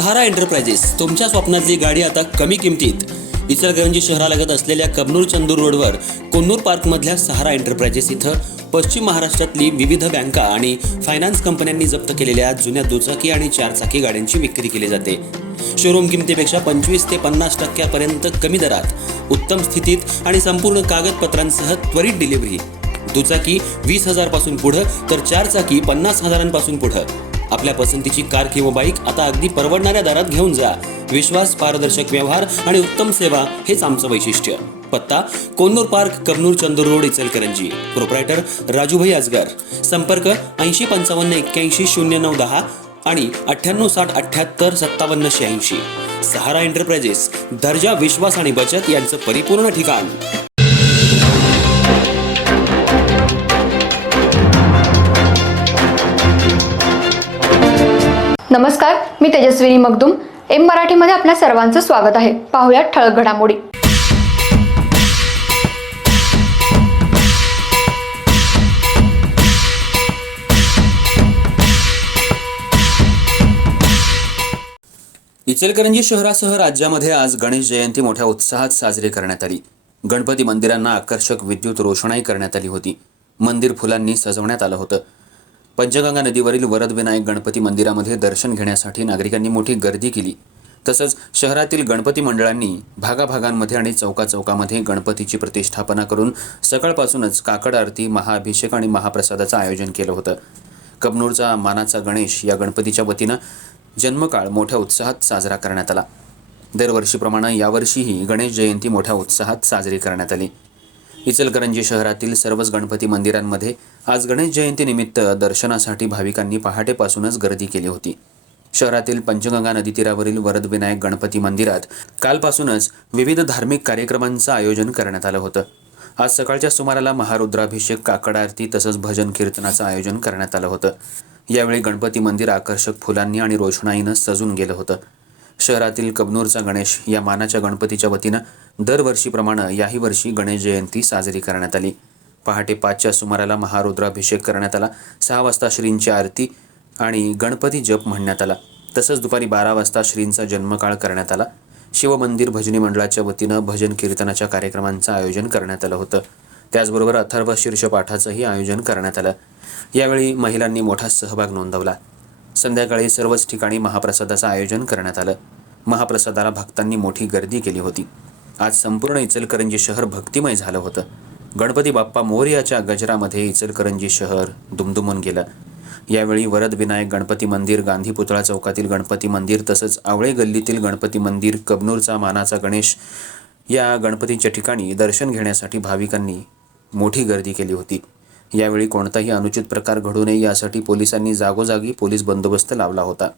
सहारा enterprises तुमच्या स्वप्नातली गाडी आता कमी किमतीत. इचलकरंजी शहरालगत असलेल्या कबनूर चंदूर रोडवर कोन्नूर पार्कमधल्या सहारा एंटरप्राइजेस इथं पश्चिम महाराष्ट्रातली विविध बँका आणि फायनान्स कंपन्यांनी जप्त केलेल्या जुन्या दुचाकी आणि चारचाकी गाड्यांची विक्री केली जाते. शोरूम किमतीपेक्षा 25 ते 50% कमी दरात, उत्तम स्थितीत आणि संपूर्ण कागदपत्रांसह त्वरित डिलिव्हरी. दुचाकी 20,000 पासून पुढे तर चारचाकी 50,000 पुढे. आपल्या पसंतीची कार किंवा बाईक आता अगदी परवडणाऱ्या दरात घेऊन जा. विश्वास, पारदर्शक व्यवहार आणि उत्तम सेवा हेच आमचं वैशिष्ट्य. पत्ता Konnur park, Kabnur Chandur road, Ichalkaranji. Proprietor Rajubhai Ajgar. संपर्क 8055810910 आणि 9860785786. सहारा एंटरप्राइजेस, दर्जा, विश्वास आणि बचत यांचं परिपूर्ण ठिकाण. नमस्कार, मी तेजस्विनी मगदूम. एम मराठीमध्ये आपल्या सर्वांचं स्वागत आहे. पाहूया ठळक घडामोडी. इचलकरंजी शहरासह राज्यामध्ये आज गणेश जयंती मोठ्या उत्साहात साजरी करण्यात आली. गणपती मंदिरांना आकर्षक विद्युत रोषणाई करण्यात आली होती. मंदिर फुलांनी सजवण्यात आलं होतं. पंचगंगा नदीवरील वरदविनायक गणपती मंदिरामध्ये दर्शन घेण्यासाठी नागरिकांनी मोठी गर्दी केली. तसंच शहरातील गणपती मंडळांनी भागाभागांमध्ये आणि चौकाचौकामध्ये गणपतीची प्रतिष्ठापना करून सकाळपासूनच काकड आरती, महाअभिषेक आणि महाप्रसादाचं आयोजन केलं होतं. कबनूरचा मानाचा गणेश या गणपतीच्या वतीनं जन्मकाळ मोठ्या उत्साहात साजरा करण्यात आला. दरवर्षीप्रमाणे यावर्षीही गणेश जयंती मोठ्या उत्साहात साजरी करण्यात आली. इचलकरंजी शहरातील सर्वच गणपती मंदिरांमध्ये आज गणेश जयंतीनिमित्त दर्शनासाठी भाविकांनी पहाटेपासूनच गर्दी केली होती. शहरातील पंचगंगा नदी तीरावरील वरदविनायक गणपती मंदिरात कालपासूनच विविध धार्मिक कार्यक्रमांचं आयोजन करण्यात आलं होतं. आज सकाळच्या सुमाराला महारुद्राभिषेक, काकड आरती तसंच भजन कीर्तनाचं आयोजन करण्यात आलं होतं. यावेळी गणपती मंदिर आकर्षक फुलांनी आणि रोषणाईनं सजून गेलं होतं. शहरातील कबनूरचा गणेश या मानाच्या गणपतीच्या वतीनं दरवर्षीप्रमाणे याही वर्षी गणेश जयंती साजरी करण्यात आली. पहाटे 5च्या सुमाराला महारुद्राभिषेक करण्यात आला. 6 वाजता श्रींची आरती आणि गणपती जप म्हणण्यात आला. तसंच दुपारी 12 वाजता श्रींचा जन्मकाळ करण्यात आला. शिवमंदिर भजनी मंडळाच्या वतीनं भजन कीर्तनाच्या कार्यक्रमांचं आयोजन करण्यात आलं होतं. त्याचबरोबर अथर्व शीर्ष पाठाचंही आयोजन करण्यात आलं. यावेळी महिलांनी मोठा सहभाग नोंदवला. संध्याकाळी सर्वच ठिकाणी महाप्रसादाचं आयोजन करण्यात आलं. महाप्रसादाला भक्तांनी मोठी गर्दी केली होती. आज संपूर्ण इचलकरंजी शहर भक्तिमय झालं होतं. गणपती बाप्पा मोरयाच्या गजरामध्ये इचलकरंजी शहर दुमदुमून गेलं. यावेळी वरदविनायक गणपती मंदिर, गांधी पुतळा चौकातील गणपती मंदिर तसंच आवळे गल्लीतील गणपती मंदिर, कबनूरचा मानाचा गणेश या गणपतीच्या ठिकाणी दर्शन घेण्यासाठी भाविकांनी मोठी गर्दी केली होती. यावेळी कोणताही अनुचित प्रकार घडू नये यासाठी पोलिसांनी जागोजागी पोलीस बंदोबस्त लावला होता.